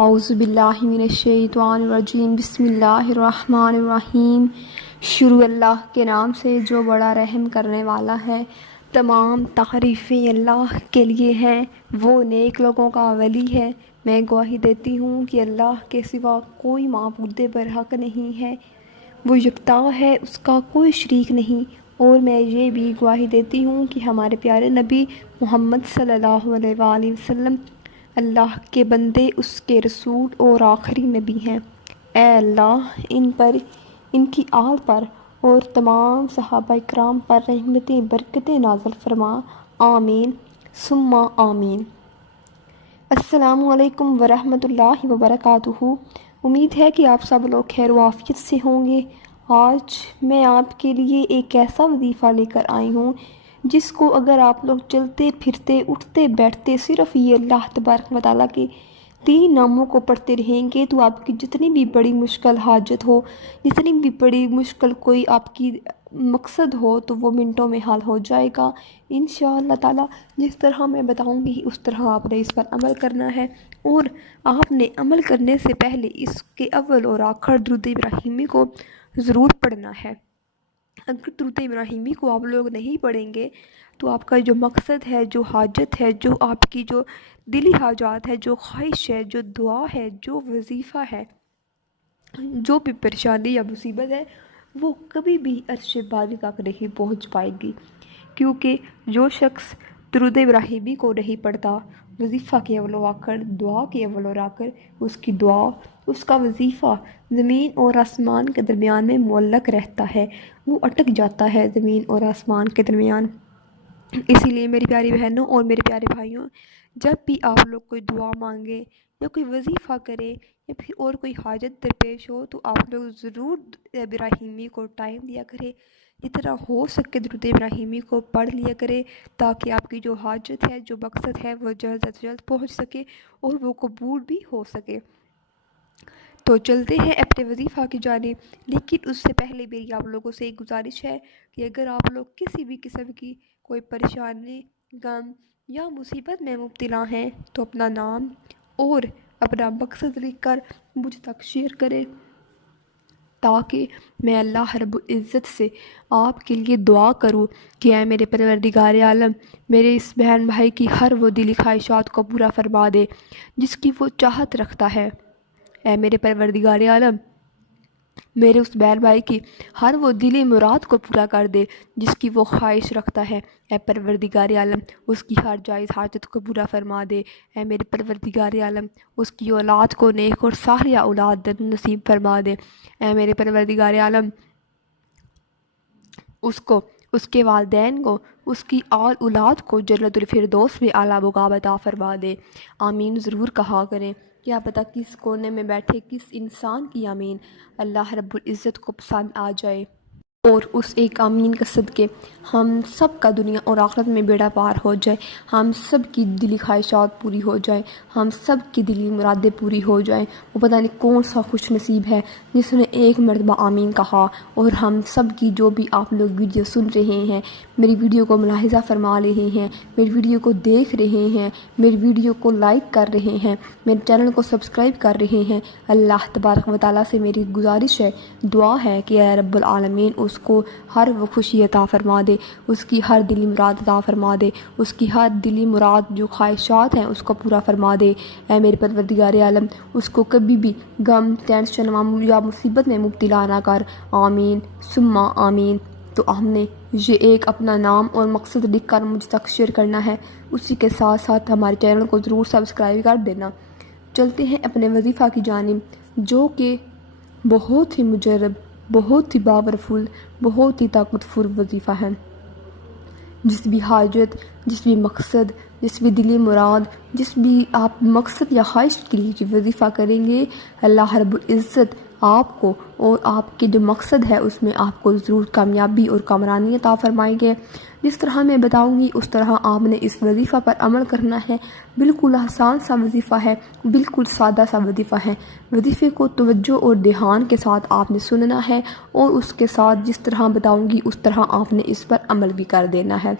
اعوذ باللہ من الشیطان الرجیم بسم اللہ الرحمن الرحیم۔ شروع اللہ کے نام سے جو بڑا رحم کرنے والا ہے۔ تمام تعریفیں اللہ کے لیے ہیں، وہ نیک لوگوں کا ولی ہے۔ میں گواہی دیتی ہوں کہ اللہ کے سوا کوئی معبود برحق نہیں ہے، وہ یکتا ہے، اس کا کوئی شریک نہیں۔ اور میں یہ بھی گواہی دیتی ہوں کہ ہمارے پیارے نبی محمد صلی اللہ علیہ وآلہ وسلم اللہ کے بندے، اس کے رسول اور آخری نبی ہیں۔ اے اللہ ان پر، ان کی آل پر اور تمام صحابہ کرام پر رحمتیں برکتیں نازل فرما، آمین ثم آمین۔ السلام علیکم ورحمۃ اللہ وبرکاتہ۔ امید ہے کہ آپ سب لوگ خیر و عافیت سے ہوں گے۔ آج میں آپ کے لیے ایک ایسا وظیفہ لے کر آئی ہوں جس کو اگر آپ لوگ چلتے پھرتے اٹھتے بیٹھتے صرف یہ اللہ تبارک و تعالیٰ کے 3 ناموں کو پڑھتے رہیں گے تو آپ کی جتنی بھی بڑی مشکل حاجت ہو، جتنی بھی بڑی مشکل کوئی آپ کی مقصد ہو تو وہ منٹوں میں حل ہو جائے گا انشاءاللہ تعالیٰ۔ جس طرح میں بتاؤں گی اس طرح آپ نے اس پر عمل کرنا ہے، اور آپ نے عمل کرنے سے پہلے اس کے اول اور آخر درود ابراہیمی کو ضرور پڑھنا ہے۔ اگر درود ابراہیمی کو آپ لوگ نہیں پڑھیں گے تو آپ کا جو مقصد ہے، جو حاجت ہے، جو آپ کی جو دلی حاجات ہے، جو خواہش ہے، جو دعا ہے، جو وظیفہ ہے، جو بھی پریشانی یا مصیبت ہے، وہ کبھی بھی عرش باری تک نہیں پہنچ پائے گی، کیونکہ جو شخص درود ابراہیمی کو نہیں پڑھتا، وظیفہ کے اول و آخر، دعا کے اول و آخر، اس کی دعا، اس کا وظیفہ زمین اور آسمان کے درمیان میں معلق رہتا ہے، وہ اٹک جاتا ہے زمین اور آسمان کے درمیان۔ اسی لیے میری پیاری بہنوں اور میرے پیارے بھائیوں، جب بھی آپ لوگ کوئی دعا مانگیں یا کوئی وظیفہ کریں یا پھر اور کوئی حاجت درپیش ہو تو آپ لوگ ضرور ابراہیمی کو ٹائم دیا کریں، جتنا ہو سکے درود ابراہیمی کو پڑھ لیا کرے تاکہ آپ کی جو حاجت ہے، جو مقصد ہے، وہ جلد از جلد پہنچ سکے اور وہ قبول بھی ہو سکے۔ تو چلتے ہیں اپنے وظیفہ کی جانب، لیکن اس سے پہلے میری آپ لوگوں سے ایک گزارش ہے کہ اگر آپ لوگ کسی بھی قسم کی کوئی پریشانی، غم یا مصیبت میں مبتلا ہیں تو اپنا نام اور اپنا مقصد لکھ کر مجھ تک شیئر کریں تاکہ میں اللہ رب العزت سے آپ کے لیے دعا کروں کہ اے میرے پروردگار عالم، میرے اس بہن بھائی کی ہر وہ دلی خواہشات کو پورا فرما دے جس کی وہ چاہت رکھتا ہے۔ اے میرے پروردگار عالم، میرے اس بہن بھائی کی ہر وہ دلی مراد کو پورا کر دے جس کی وہ خواہش رکھتا ہے۔ اے پروردگار عالم، اس کی ہر جائز حاجت کو پورا فرما دے۔ اے میرے پروردگار عالم، اس کی اولاد کو نیک اور صالحہ اولاد نصیب فرما دے۔ اے میرے پروردگار عالم، اس کے والدین کو، اس کی آل اولاد کو جنت الفردوس میں اعلیٰ مقام عطا فرما دے۔ آمین ضرور کہا کریں، کیا پتہ کس کونے میں بیٹھے کس انسان کی آمین اللہ رب العزت کو پسند آ جائے، اور اس ایک آمین کا صدقے ہم سب کا دنیا اور آخرت میں بیڑا پار ہو جائے، ہم سب کی دلی خواہشات پوری ہو جائیں، ہم سب کی دلی مرادیں پوری ہو جائیں۔ وہ پتہ نہیں کون سا خوش نصیب ہے جس نے ایک مرتبہ آمین کہا۔ اور ہم سب کی جو بھی آپ لوگ ویڈیو سن رہے ہیں، میری ویڈیو کو ملاحظہ فرما رہے ہیں، میری ویڈیو کو دیکھ رہے ہیں، میری ویڈیو کو لائک کر رہے ہیں، میرے چینل کو سبسکرائب کر رہے ہیں، اللہ تبارک و تعالیٰ سے میری گزارش ہے، دعا ہے کہ اے رب العالمین اس کو ہر وہ خوشی عطا فرما دے، اس کی ہر دلی مراد عطا فرما دے، اس کی ہر دلی مراد جو خواہشات ہیں اس کو پورا فرما دے۔ اے میرے پروردگار عالم، اس کو کبھی بھی غم، ٹینشن یا مصیبت میں مبتلا نہ کر، آمین ثم آمین۔ تو ہم نے یہ ایک اپنا نام اور مقصد لکھ کر مجھ تک شیئر کرنا ہے، اسی کے ساتھ ساتھ ہمارے چینل کو ضرور سبسکرائب کر دینا۔ چلتے ہیں اپنے وظیفہ کی جانب، جو کہ بہت ہی مجرب، بہت ہی پاورفل، بہت ہی طاقتور وظیفہ ہے۔ جس بھی حاجت، جس بھی مقصد، جس بھی دلی مراد، جس بھی آپ مقصد یا خواہش کے لیے وظیفہ کریں گے، اللہ رب العزت آپ کو اور آپ کے جو مقصد ہے اس میں آپ کو ضرور کامیابی اور کامرانی عطا فرمائیں گے۔ جس طرح میں بتاؤں گی اس طرح آپ نے اس وظیفہ پر عمل کرنا ہے۔ بالکل آسان سا وظیفہ ہے، بالکل سادہ سا وظیفہ ہے۔ وظیفے کو توجہ اور دھیان کے ساتھ آپ نے سننا ہے، اور اس کے ساتھ جس طرح بتاؤں گی اس طرح آپ نے اس پر عمل بھی کر دینا ہے۔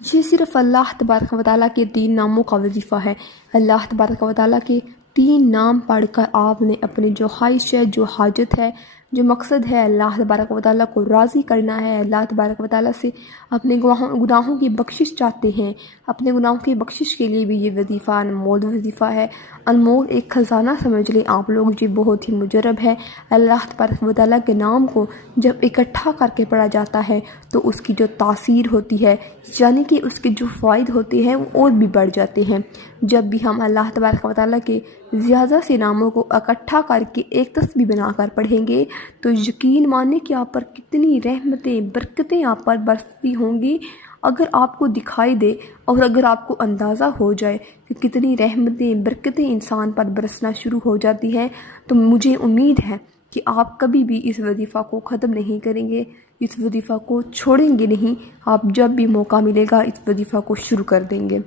یہ صرف اللہ تبارک و تعالیٰ کے 3 ناموں کا وظیفہ ہے۔ اللہ تبارک و تعالیٰ کے 3 نام پڑھ کر آپ نے اپنی جو خواہش ہے، جو حاجت ہے، جو مقصد ہے، اللہ تبارک و تعالیٰ کو راضی کرنا ہے، اللہ تبارک و تعالیٰ سے اپنے گناہوں کی بخشش چاہتے ہیں، اپنے گناہوں کی بخشش کے لیے بھی یہ وظیفہ انمول وظیفہ ہے، انمول ایک خزانہ سمجھ لیں آپ لوگ، جو بہت ہی مجرب ہے۔ اللہ تبارک و تعالیٰ کے نام کو جب اکٹھا کر کے پڑھا جاتا ہے تو اس کی جو تاثیر ہوتی ہے، یعنی کہ اس کے جو فوائد ہوتے ہیں وہ اور بھی بڑھ جاتے ہیں۔ جب بھی ہم اللہ تبارک و تعالیٰ کے زیادہ سے ناموں کو اکٹھا کر کے ایک تسبیح بنا کر پڑھیں گے تو یقین مانیں کہ آپ پر کتنی رحمتیں، برکتیں آپ پر برستی ہوں گی۔ اگر آپ کو دکھائی دے اور اگر آپ کو اندازہ ہو جائے کہ کتنی رحمتیں، برکتیں انسان پر برسنا شروع ہو جاتی ہیں، تو مجھے امید ہے کہ آپ کبھی بھی اس وظیفہ کو ختم نہیں کریں گے، اس وظیفہ کو چھوڑیں گے نہیں، آپ جب بھی موقع ملے گا اس وظیفہ کو شروع کر دیں گے۔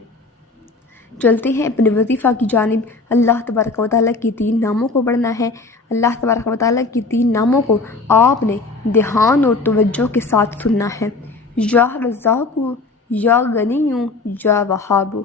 چلتے ہیں اپنے وظیفہ کی جانب۔ اللہ تبارک و تعالیٰ کی 3 ناموں کو پڑھنا ہے۔ اللہ تبارک و تعالیٰ کی 3 ناموں کو آپ نے دھیان اور توجہ کے ساتھ سننا ہے۔ یا رزاق، یا غنی، یا وہاب۔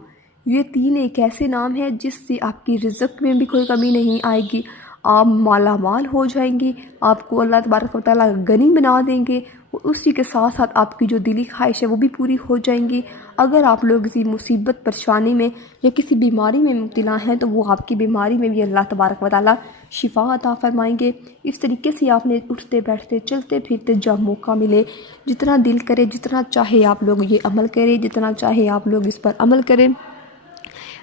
یہ 3 ایک ایسے نام ہیں جس سے آپ کی رزق میں بھی کوئی کمی نہیں آئے گی، آپ مالا مال ہو جائیں گے، آپ کو اللہ تبارک و تعالیٰ غنی بنا دیں گے، اور اسی کے ساتھ ساتھ آپ کی جو دلی خواہش ہے وہ بھی پوری ہو جائیں گی۔ اگر آپ لوگ کسی مصیبت، پریشانی میں یا کسی بیماری میں مبتلا ہیں تو وہ آپ کی بیماری میں بھی اللہ تبارک و تعالیٰ شفا عطا فرمائیں گے۔ اس طریقے سے آپ نے اٹھتے بیٹھتے چلتے پھرتے جب موقع ملے، جتنا دل کرے، جتنا چاہے آپ لوگ یہ عمل کریں، جتنا چاہے آپ لوگ اس پر عمل کریں۔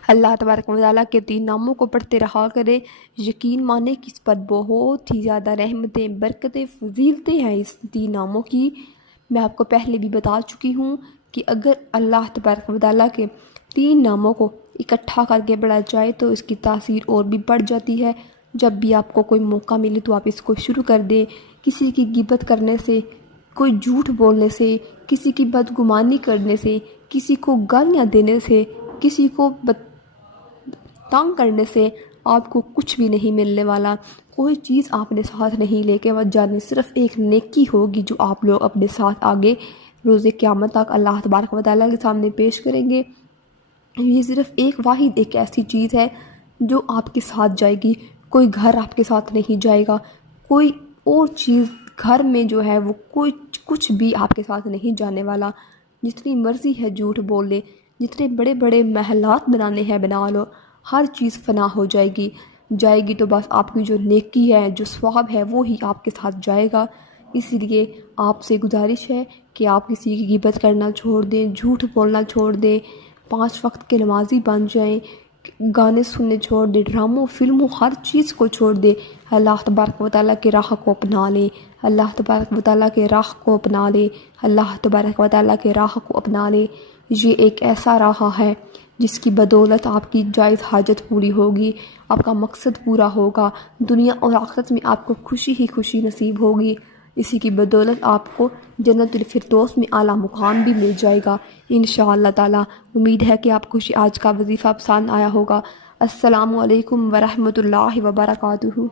اللہ تبارک و تعالیٰ کے 3 ناموں کو پڑھتے رہا کریں۔ یقین مانیں کہ اس پر بہت ہی زیادہ رحمتیں، برکتیں، فضیلتیں ہیں اس 3 ناموں کی۔ میں آپ کو پہلے بھی بتا چکی ہوں کہ اگر اللہ تبارک و تعالیٰ کے 3 ناموں کو اکٹھا کر کے پڑھا جائے تو اس کی تاثیر اور بھی بڑھ جاتی ہے۔ جب بھی آپ کو کوئی موقع ملے تو آپ اس کو شروع کر دیں۔ کسی کی غیبت کرنے سے، کوئی جھوٹ بولنے سے، کسی کی بدگمانی کرنے سے، کسی کو گالیاں دینے سے، کسی کو تنگ کرنے سے آپ کو کچھ بھی نہیں ملنے والا، کوئی چیز آپ نے ساتھ نہیں لے کے جانے، صرف ایک نیکی ہوگی جو آپ لوگ اپنے ساتھ آگے روز قیامت تک اللہ تبارک و تعالیٰ کے سامنے پیش کریں گے۔ یہ صرف ایک واحد ایک ایسی چیز ہے جو آپ کے ساتھ جائے گی، کوئی گھر آپ کے ساتھ نہیں جائے گا، کوئی اور چیز گھر میں جو ہے وہ کچھ بھی آپ کے ساتھ نہیں جانے والا۔ جتنی مرضی ہے جھوٹ بول لے، جتنے بڑے بڑے محلات بنانے ہیں بنا لو، ہر چیز فنا ہو جائے گی تو بس آپ کی جو نیکی ہے، جو ثواب ہے وہی آپ کے ساتھ جائے گا۔ اسی لیے آپ سے گزارش ہے کہ آپ کسی کی غیبت کرنا چھوڑ دیں، جھوٹ بولنا چھوڑ دیں، 5 وقت کے نمازی بن جائیں، گانے سننے چھوڑ دیں، ڈراموں، فلموں، ہر چیز کو چھوڑ دیں، اللہ تبارک و تعالیٰ کے راہ کو اپنا لیں، اللہ تبارک و تعالیٰ کے راہ کو اپنا لیں، اللہ تبارک و تعالیٰ کے راہ کو اپنا لیں۔ یہ ایک ایسا راہ ہے جس کی بدولت آپ کی جائز حاجت پوری ہوگی، آپ کا مقصد پورا ہوگا، دنیا اور آخرت میں آپ کو خوشی ہی خوشی نصیب ہوگی۔ اسی کی بدولت آپ کو جنت الفردوس میں اعلیٰ مقام بھی مل جائے گا انشاءاللہ تعالیٰ۔ امید ہے کہ آپ کو آج کا وظیفہ پسند آیا ہوگا۔ السلام علیکم ورحمۃ اللہ وبرکاتہ۔